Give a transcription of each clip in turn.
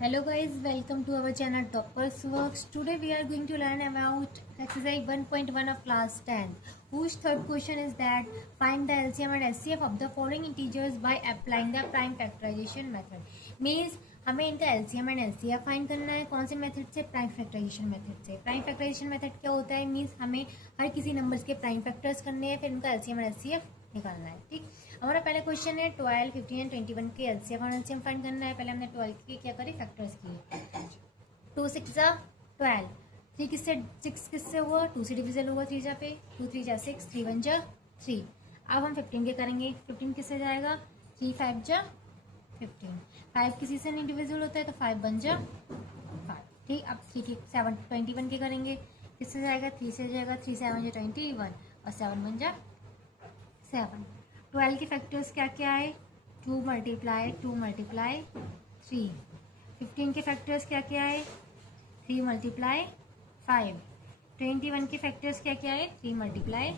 Hello guys, welcome to our channel Toppers Works. Today we are going to learn about exercise 1.1 of class 10, whose third question is that find the LCM and SCF of the following integers by applying the prime factorization method. Means हमें इनका LCM and SCF find करना है. कौन से method से? Prime factorisation method से. Prime factorisation method क्या होता है? मीन्स हमें हर किसी नंबर्स के प्राइम फैक्टर्स करने हैं, फिर उनका LCM और SCF निकालना है. ठीक, हमारा पहला क्वेश्चन है 12, 15 एंड 21 के एलसीएम और एलसीएम फाइंड करना है. पहले हमने 12 के क्या करे? फैक्टर्स किए. 2 6 जा 12, 3 किससे 6 किससे हुआ? 2 से डिविजल हुआ 3 जा पे. 2 3 जा 6, 3 1 जा 3. अब हम 15 के करेंगे. 15 किससे जाएगा? 3 5 जा 15. 5 किसी से नहीं डिविजल होता है तो 5 1 जा 5. ठीक, अब 3 के 7 21 के करेंगे. किससे जाएगा? 3 से जाएगा. 3 7 जा 21 और 7 1 जा 7. 12 के फैक्टर्स क्या क्या है? 2 मल्टीप्लाई 2 मल्टीप्लाई 3. 15 के फैक्टर्स क्या क्या है? 3 मल्टीप्लाई 5. 21 के फैक्टर्स क्या क्या है? 3 मल्टीप्लाई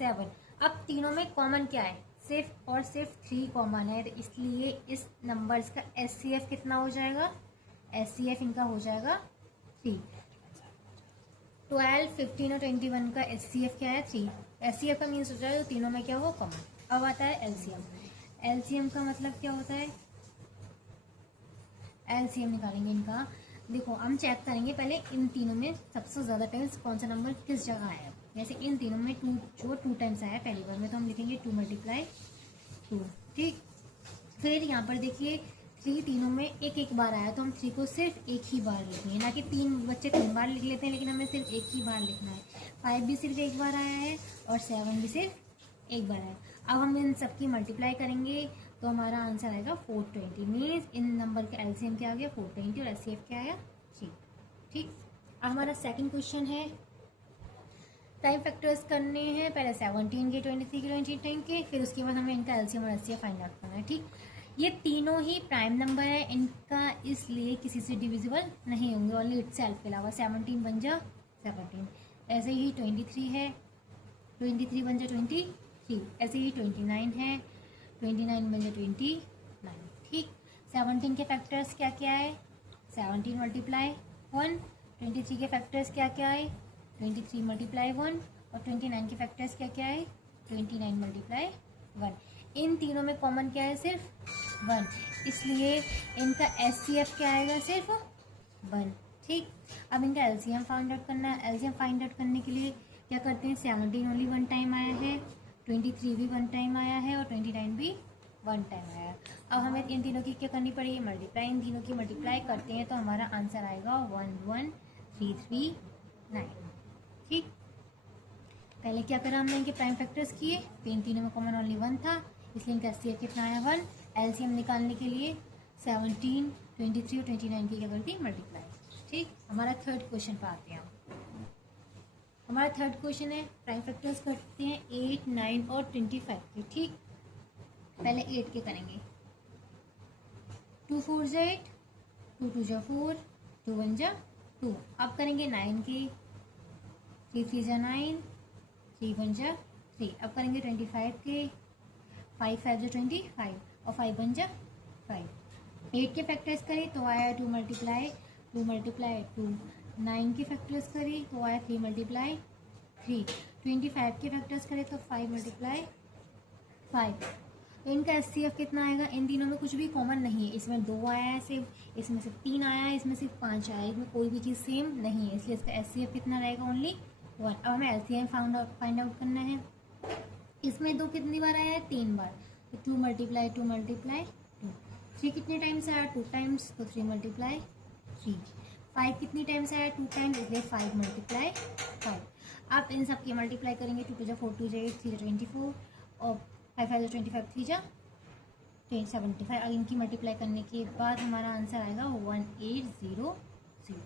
7. अब तीनों में कॉमन क्या है? सिर्फ और सिर्फ 3 कॉमन है, तो इसलिए इस नंबर्स का एचसीएफ कितना हो जाएगा? एचसीएफ इनका हो जाएगा 3. 12, 15 और 21 का एचसीएफ क्या है? 3. एचसीएफ का मीन्स हो जाएगा तो तीनों में क्या हो? कॉमन. अब आता है एलसीएम. एलसीएम का मतलब क्या होता है? एलसीएम निकालेंगे इनका. देखो, हम चेक करेंगे पहले इन तीनों में सबसे ज्यादा टाइम्स कौन सा नंबर किस जगह आया है. जैसे इन तीनों में 2 टाइम्स आया है पहली बार में, तो हम लिखेंगे 2 मल्टीप्लाई 2. ठीक, फिर यहाँ पर देखिए 3 तीनों में एक एक बार आया, तो हम 3 को सिर्फ एक ही बार लिखेंगे, ना कि 3 बच्चे 3 बार लिख लेते हैं, लेकिन हमें सिर्फ एक ही बार लिखना है. 5 भी सिर्फ एक बार आया है और 7 भी सिर्फ एक बार आया. अब हम इन सबकी मल्टीप्लाई करेंगे तो हमारा आंसर आएगा 420. मीन्स इन नंबर का एलसीएम क्या आ गया? 420 और एचसीएफ क्या आया? 3. ठीक, अब हमारा सेकंड क्वेश्चन है. प्राइम फैक्टर्स करने हैं पहले 17 के, 23 के, 29 के, फिर उसके बाद हमें इनका एलसीएम और एचसीएफ फाइंड आउट करना है. ठीक, ये तीनों ही प्राइम नंबर है इनका, इसलिए किसी से डिविजिबल नहीं होंगे, ओनली इटसेल्फ के अलावा. 17 बन जा 17. ऐसे ही 23 है, 23 बन जा 23. ऐसे ही 29 है, 29 बन जा 29. ठीक, 17 के फैक्टर्स क्या क्या है? 17 मल्टीप्लाई 1. 23 के फैक्टर्स क्या क्या है? 23 मल्टीप्लाई 1. और 29 के फैक्टर्स क्या क्या है? 29 मल्टीप्लाई 1. इन तीनों में कॉमन क्या है? सिर्फ 1, इसलिए इनका एचसीएफ क्या आएगा? सिर्फ 1. ठीक, अब इनका एलसीएम फाइंड आउट करना है. एलसीएम फाइंड आउट करने के लिए क्या करते हैं? 17 ओनली 1 टाइम आया है, 23 भी 1 टाइम आया है और 29 भी 1 टाइम आया है. अब हमें इन तीनों की क्या करनी पड़ेगी? मल्टीप्लाई. इन तीनों की मल्टीप्लाई करते हैं तो हमारा आंसर आएगा 11339. ठीक, पहले क्या करा हमने? इनके प्राइम फैक्टर्स किए, तो इन तीनों में कॉमन ओनली 1 था, इसलिए इनका एचसीएफ कितना आया? 1. एलसीएम निकालने के लिए 17, 23 और 29 की क्या करती? मल्टीप्लाई. ठीक, हमारा थर्ड क्वेश्चन पर आते हैं. हमारा थर्ड क्वेश्चन है प्राइम फैक्टर्स करते हैं 8, 9 और 25 के. ठीक, पहले 8 के करेंगे. 2 4 जा 8, 2 2 जा 4, 2 1 जा 2. अब करेंगे 9 के. 3 3 जा 9, 3 1 जा 3. अब करेंगे 25 के. 5 5 जा 25 और 5 1 जा 5. 8 के फैक्टर्स करें तो आया 2 मल्टीप्लाई 2 मल्टीप्लाई 2. 9 के फैक्टर्स करें तो आया 3 मल्टीप्लाई 3. 25 के फैक्टर्स करें तो 5 मल्टीप्लाई 5. तो इनका एचसीएफ कितना आएगा? इन तीनों में कुछ भी कॉमन नहीं है. इसमें 2 आया है सिर्फ, इसमें सिर्फ 3 आया है, इसमें सिर्फ 5 आया है, इसमें कोई भी चीज़ सेम नहीं है, इसलिए इसका एचसीएफ कितना रहेगा? ओनली 1. अब हमें एलसीएम फाइंड आउट करना है. इसमें 2 कितनी बार आया है? 3 बार, तो 2 मल्टीप्लाई 2 मल्टीप्लाई 2. 3 कितने टाइम्स आया? 2 टाइम्स, तो 3 मल्टीप्लाई 3. 5 कितनी टाइम्स आया? 2 टाइम्स, इसलिए 5 मल्टीप्लाई 5. आप इन सब की मल्टीप्लाई करेंगे. 2 2 जा 4, 2 जा 8, 3 जा 24 और 5 5 जा 25, 3 जा 75. अब इनकी मल्टीप्लाई करने के बाद हमारा आंसर आएगा 1800. ठीक,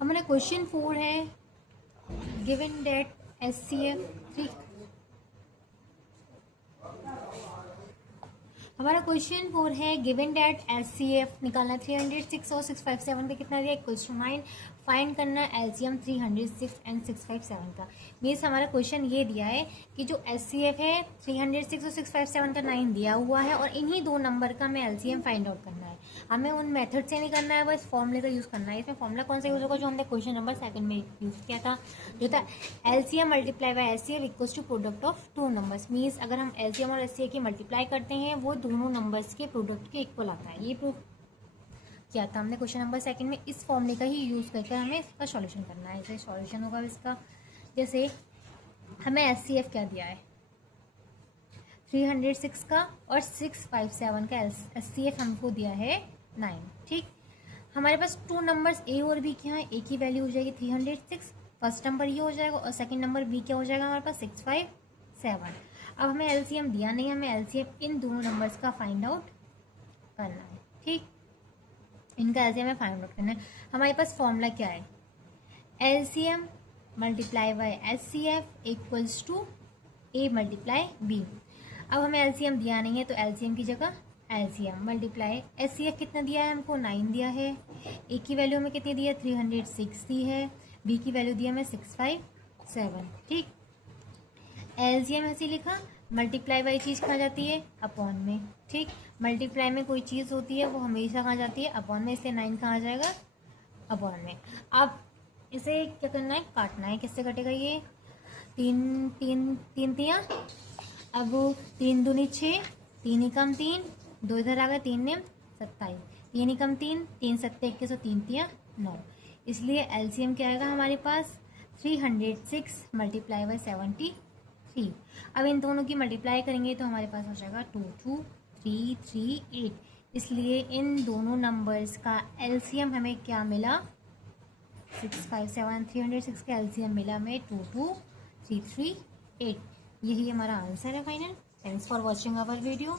हमारा क्वेश्चन 4 है गिवन दैट एचसीएफ. ठीक, हमारा क्वेश्चन 4 है गिवन दैट एचसीएफ निकालना. 306 और 657 का कितना दिया? Equals to 9. फाइंड करना है एलसीएम 306 एंड 657 का। मीन्स हमारा क्वेश्चन ये दिया है कि जो एचसीएफ है 306 और 657 का 9 दिया हुआ है और इन्हीं दो नंबर का हमें एलसीएम फाइंड आउट करना है। हमें उन मेथड से नहीं करना है, बस फॉर्मूले का यूज़ करना है। इसमें फॉर्मूला कौन सा यूज़ होगा जो हमने क्वेश्चन नंबर 2 में यूज़ किया था, जो था LCM multiply by HCF equals to product of two numbers. Means अगर हम एलसीएम और एचसीएफ की मल्टीप्लाई करते हैं वो दोनों नंबर्स के प्रोडक्ट के इक्वल आता है। ये प्रूफ किया था हमने क्वेश्चन नंबर 2 में। इस फॉर्मूले का ही यूज़ करके हमें इसका सॉल्यूशन करना है। जैसे सॉल्यूशन होगा इसका, जैसे हमें एचसीएफ क्या दिया है 306 का और 657 का एचसीएफ हमको दिया है 9। ठीक, हमारे पास टू नंबर्स ए और बी क्या है, ए की वैल्यू हो जाएगी 306, फर्स्ट नंबर ये हो जाएगा और सेकंड नंबर बी क्या हो जाएगा हमारे पास 657। अब हमें एलसीएम दिया नहीं, हमें एलसीएम इन दोनों नंबर्स का फाइंड आउट करना है। ठीक, इनका एलसीएम हमें फाइंड आउट करना है। हमारे पास फॉर्मूला क्या है, LCM multiply by HCF equals to a multiply b. अब हमें एलसीएम दिया नहीं है तो एलसीएम की जगह एलसीएम मल्टीप्लाई एचसीएफ कितना दिया है हमको 9 दिया है, ए की वैल्यू हमें कितनी दी है 306 दी है, बी की वैल्यू दी है हमें 657। ठीक, एलसीएम ऐसे लिखा, मल्टीप्लाई बाई चीज़ कहाँ जाती है अपॉन में। ठीक, मल्टीप्लाई में कोई चीज़ होती है वो हमेशा कहाँ जाती है अपॉन में, इसलिए 9 कहाँ जाएगा अपॉन में। अब इसे क्या करना है, काटना है। किससे कटेगा ये, तीन तीन तीन तिया, अब 3 दूनी 6, 3 एकम 3, 2 इधर आ गए, 3 ने 27, 3 एकम 3, 3 सत्ते 21 और 3 तिया 9। इसलिए एलसीएम क्या आएगा हमारे पास 306 मल्टीप्लाई बाई 73। अब इन दोनों की मल्टीप्लाई करेंगे तो हमारे पास हो जाएगा 22338। इसलिए इन दोनों नंबर्स का एलसीएम हमें क्या मिला 657, 306 का एलसीएम मिला हमें 22338। यही हमारा आंसर है final. Thanks for watching our video.